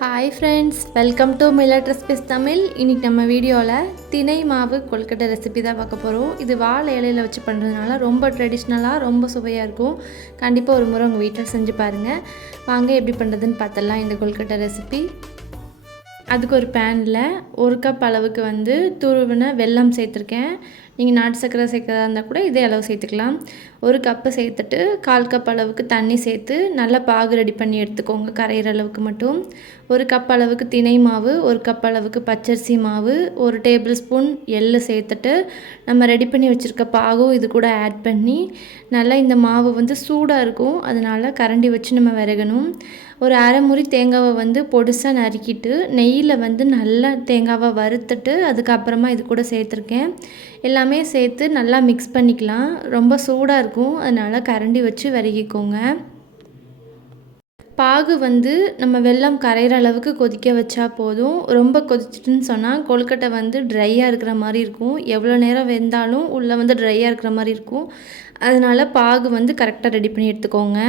Hi friends welcome to millet recipes Tamil இன்றைக்கி நம்ம வீடியோவில் தினை மாவு கொழுக்கட்டை ரெசிபி தான் பார்க்க போகிறோம் இது வாழை இலையில் வச்சு பண்ணுறதுனால ரொம்ப ட்ரெடிஷ்னலாக ரொம்ப சுவையாக இருக்கும். கண்டிப்பாக ஒரு முறை உங்கள் வீட்டில் செஞ்சு பாருங்கள் வாங்க எப்படி பண்ணுறதுன்னு பார்த்தலாம் இந்த கொழுக்கட்டை ரெசிபி அதுக்கு ஒரு பேனில் ஒரு கப் அளவுக்கு வந்து துருவின வெல்லம் சேர்த்துருக்கேன். நீங்கள் நாட்டு சர்க்கரை சேர்க்கறதா இருந்தால் கூட இதே அளவு சேர்த்துக்கலாம். ஒரு கப்பு சேர்த்துட்டு கால் கப் அளவுக்கு தண்ணி சேர்த்து நல்லா பாகு ரெடி பண்ணி எடுத்துக்கோங்க கரையிற அளவுக்கு மட்டும். ஒரு கப் அளவுக்கு தினை மாவு ஒரு கப் அளவுக்கு பச்சரிசி மாவு ஒரு டேபிள் ஸ்பூன் எள்ளு சேர்த்துட்டு நம்ம ரெடி பண்ணி வச்சுருக்க பாகும் இது கூட ஆட் பண்ணி நல்லா இந்த மாவு வந்து சூடாக இருக்கும். அதனால் கரண்டி வச்சு நம்ம விறகணும். ஒரு அரை முறி தேங்காவை வந்து பொடிசாக நறுக்கிட்டு நெய்யில் வந்து நல்லா தேங்காவை வறுத்துட்டு அதுக்கப்புறமா இது கூட சேர்த்துருக்கேன். எல்லாமே சேர்த்து நல்லா மிக்ஸ் பண்ணிக்கலாம். ரொம்ப சூடாக இருக்கும். அதனால் கரண்டி வச்சு விரகிக்கோங்க பாகு வந்து நம்ம வெல்லம் கரையிற அளவுக்கு கொதிக்க வச்சா போதும். ரொம்ப கொதிச்சிட்டுன்னு சொன்னால் கொழுக்கட்டை வந்து ட்ரையாக இருக்கிற மாதிரி இருக்கும். எவ்வளோ நேரம் வெந்தாலும் உள்ளே வந்து ட்ரையாக இருக்கிற மாதிரி இருக்கும். அதனால் பாகு வந்து கரெக்டாக ரெடி பண்ணி எடுத்துக்கோங்க.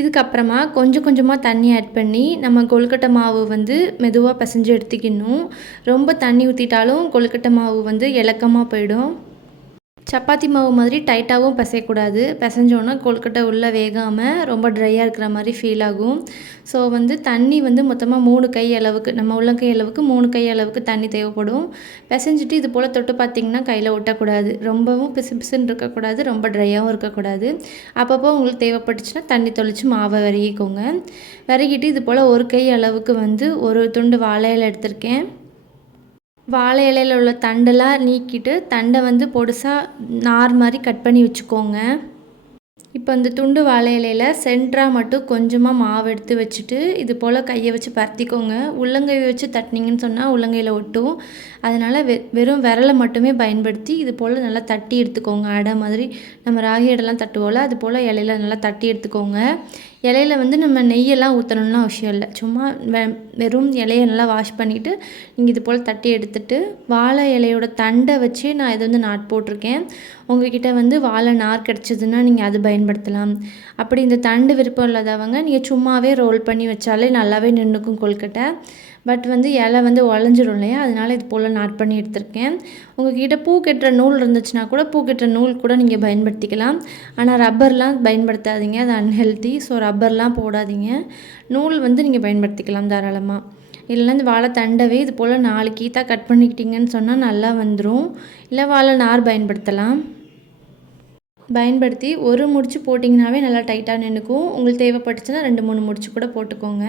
இதுக்கப்புறமா கொஞ்சம் கொஞ்சமாக தண்ணி ஆட் பண்ணி நம்ம கொழுக்கட்டை மாவு வந்து மெதுவாக பிசைஞ்சு எடுத்துக்கணும். ரொம்ப தண்ணி ஊற்றிட்டாலும் கொழுக்கட்டை மாவு வந்து இலக்கமாக போயிடும். சப்பாத்தி மாவு மாதிரி டைட்டாகவும் பிசையக்கூடாது. பிசைஞ்சோன்னா கொழுக்கட்டை உள்ளே வேகாமல் ரொம்ப ட்ரையாக இருக்கிற மாதிரி ஃபீல் ஆகும். ஸோ வந்து தண்ணி வந்து மொத்தமாக மூணு கை அளவுக்கு நம்ம உள்ளங்கை அளவுக்கு மூணு கை அளவுக்கு தண்ணி தேவைப்படும். பிசைஞ்சிட்டு இது போல் தொட்டு பார்த்திங்கன்னா கையில் ஒட்டக்கூடாது. ரொம்பவும் பிசு பிசுன்னு இருக்கக்கூடாது ரொம்ப ட்ரையாகவும் இருக்கக்கூடாது. அப்பப்போ உங்களுக்கு தேவைப்பட்டுச்சுன்னா தண்ணி தொளிச்சு மாவை விரகிக்கோங்க விரகிட்டு இது போல் ஒரு கை அளவுக்கு வந்து ஒரு துண்டு வாழையில் எடுத்திருக்கேன். வாழை இலையில் உள்ள தண்டெல்லாம் நீக்கிட்டு தண்டை வந்து பொடுசாக நார் மாதிரி கட் பண்ணி வச்சுக்கோங்க. இப்போ அந்த துண்டு வாழை இலையில் சென்டராக மட்டும் கொஞ்சமாக மாவு எடுத்து வச்சுட்டு இது போல் கையை வச்சு பரத்திக்கோங்க. உள்ளங்கை வச்சு தட்டினீங்கன்னு சொன்னால் உள்ளங்கையில் ஒட்டும். அதனால் வெ வெறும் விரலை மட்டுமே பயன்படுத்தி இது போல் நல்லா தட்டி எடுத்துக்கோங்க. அடை மாதிரி நம்ம ராகி அடைலாம் தட்டுவோம்ல அது போல் இலையில நல்லா தட்டி எடுத்துக்கோங்க. இலையில வந்து நம்ம நெய்யெல்லாம் ஊற்றணும்னு அவசியம் இல்லை. சும்மா வெ வெறும் இலையை நல்லா வாஷ் பண்ணிவிட்டு நீங்கள் இது போல் தட்டி எடுத்துட்டு வாழை இலையோட தண்டை வச்சு நான் இது வந்து நாட் போட்டிருக்கேன். உங்ககிட்ட வந்து வாழை நார் கிடச்சிதுன்னா நீங்கள் அது பயன்படுத்தலாம். அப்படி இந்த தண்டு விருப்பம் இல்லாதவங்க நீங்கள் சும்மாவே ரோல் பண்ணி வச்சாலே நல்லாவே நின்றுக்கும் கொழுக்கட்டை. பட் வந்து இலை வந்து உடஞ்சிரும் இல்லையா? அதனால் இது போல் நாட் பண்ணி எடுத்திருக்கேன். உங்ககிட்ட பூ கட்டுற நூல் இருந்துச்சுன்னா கூட பூ கட்டுற நூல் கூட நீங்கள் பயன்படுத்திக்கலாம். ஆனால் ரப்பர்லாம் பயன்படுத்தாதீங்க. அது அன்ஹெல்த்தி ஸோ ரப்பர்லாம் போடாதீங்க. நூல் வந்து நீங்கள் பயன்படுத்திக்கலாம் தாராளமாக இல்லைன்னா இந்த வாழை தண்டவே இது போல் நாலு கீத்தா கட் பண்ணிக்கிட்டிங்கன்னு சொன்னால் நல்லா வந்துடும் இல்லை வாழை நார் பயன்படுத்தலாம். பயன்படுத்தி ஒரு முடிச்சு போட்டிங்கனாவே நல்லா டைட்டாக நின்றுக்கும் உங்களுக்கு தேவைப்பட்டுச்சுன்னா ரெண்டு மூணு முடிச்சு கூட போட்டுக்கோங்க.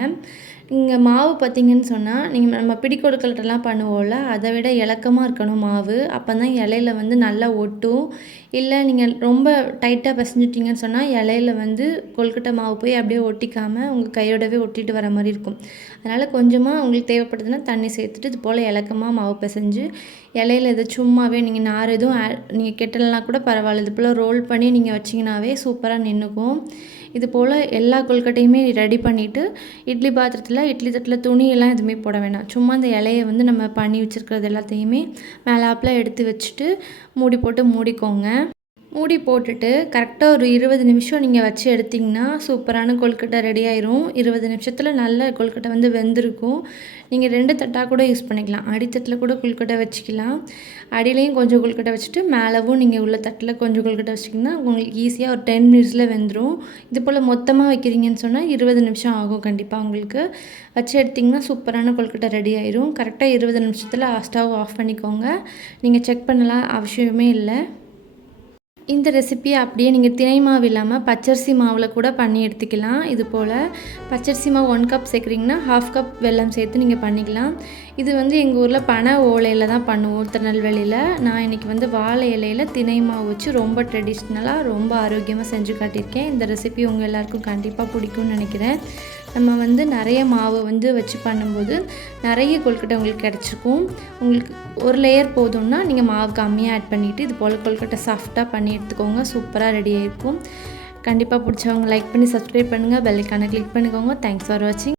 இங்கே மாவு பார்த்திங்கன்னு சொன்னால் நீங்கள் நம்ம பிடிக்கொடுக்கலட்டெல்லாம் பண்ணுவோம்ல அதை விட இலக்கமாக இருக்கணும் மாவு. அப்போ தான் இலையில வந்து நல்லா ஒட்டும். இல்லை நீங்கள் ரொம்ப டைட்டாக பிசைஞ்சிட்டிங்கன்னு சொன்னால் இலையில வந்து கொல்கட்டை மாவு போய் அப்படியே ஒட்டிக்காமல் உங்கள் கையோடவே ஒட்டிட்டு வர மாதிரி இருக்கும். அதனால் கொஞ்சமாக உங்களுக்கு தேவைப்படுதுன்னா தண்ணி சேர்த்துட்டு இது போல் இலக்கமாக மாவு பிசைஞ்சு இலையில இதை சும்மாவே நீங்கள் நார் எதுவும் நீங்கள் கெட்டலாம் கூட பரவாயில்ல. இது போல் ரோல் பண்ணி நீங்கள் வச்சிங்கனாவே சூப்பராக நின்றுக்கும் இது போல் எல்லா கொல்கட்டையுமே ரெடி பண்ணிவிட்டு இட்லி பாத்திரத்தில் இட்லி தட்டில் துணியெல்லாம் எதுவுமே போட வேணாம். சும்மா அந்த இலையை வந்து நம்ம பண்ணி வச்சுருக்கிறது எல்லாத்தையுமே மேலாப்பில் எடுத்து வச்சுட்டு மூடி போட்டு மூடிக்கோங்க. மூடி போட்டுட்டு கரெக்டாக ஒரு இருபது நிமிஷம் நீங்கள் வச்சு எடுத்திங்கன்னா சூப்பரான கொழுக்கட்டை ரெடி ஆயிரும். இருபது நிமிஷத்தில் நல்ல கொழுக்கட்டை வந்து வெந்திருக்கும். நீங்கள் ரெண்டு தட்டாக கூட யூஸ் பண்ணிக்கலாம். அடித்தட்டில் கூட கொழுக்கட்டை வச்சுக்கலாம். அடியிலையும் கொஞ்சம் கொழுக்கட்டை வச்சுட்டு மேலவும் நீங்கள் உள்ள தட்டில் கொஞ்சம் கொழுக்கட்டை வச்சிங்கன்னா உங்களுக்கு ஈஸியாக ஒரு டென் மினிட்ஸில் வெந்துடும் இது போல் மொத்தமாக வைக்கிறீங்கன்னு சொன்னால் இருபது நிமிஷம் ஆகும் கண்டிப்பாக உங்களுக்கு. வச்சு எடுத்திங்கன்னா சூப்பரான கொழுக்கட்டை ரெடி ஆயிரும். கரெக்டாக இருபது நிமிஷத்தில் ஸ்டவ் ஆஃப் பண்ணிக்கோங்க. நீங்கள் செக் பண்ணலாம் அவசியமே இல்லை. இந்த ரெசிபியை அப்படியே நீங்கள் தினை மாவு இல்லாமல் பச்சரிசி மாவில் கூட பண்ணி எடுத்துக்கலாம். இது போல் பச்சரிசி மாவு ஒன் கப் சேர்க்குறீங்கன்னா ஹாஃப் கப் வெல்லம் சேர்த்து நீங்கள் பண்ணிக்கலாம். இது வந்து எங்கள் ஊரில் பனை ஓலையில் தான் பண்ணுவோம் திருநெல்வேலியில். நான் இன்றைக்கி வந்து வாழை இலையில் தினை மாவு வச்சு ரொம்ப ட்ரெடிஷ்னலாக ரொம்ப ஆரோக்கியமாக செஞ்சு காட்டியிருக்கேன். இந்த ரெசிபி உங்கள் எல்லாருக்கும் கண்டிப்பாக பிடிக்கும்னு நினைக்கிறேன். நம்ம வந்து நிறைய மாவு வந்து வச்சு பண்ணும்போது நிறைய கொழுக்கட்டை உங்களுக்கு கிடச்சிருக்கும். உங்களுக்கு ஒரு லேயர் போதும்னா நீங்கள் மாவு கம்மியாக ஆட் பண்ணிவிட்டு இது போல் கொழுக்கட்டை சாஃப்டாக பண்ணி எடுத்துக்கோங்க. சூப்பராக ரெடி ஆகிருக்கும் கண்டிப்பாக பிடிச்சவங்க லைக் பண்ணி சப்ஸ்கிரைப் பண்ணுங்கள் பெல்லைக்கான கிளிக் பண்ணிக்கோங்க. தேங்க்ஸ் ஃபார் வாட்சிங்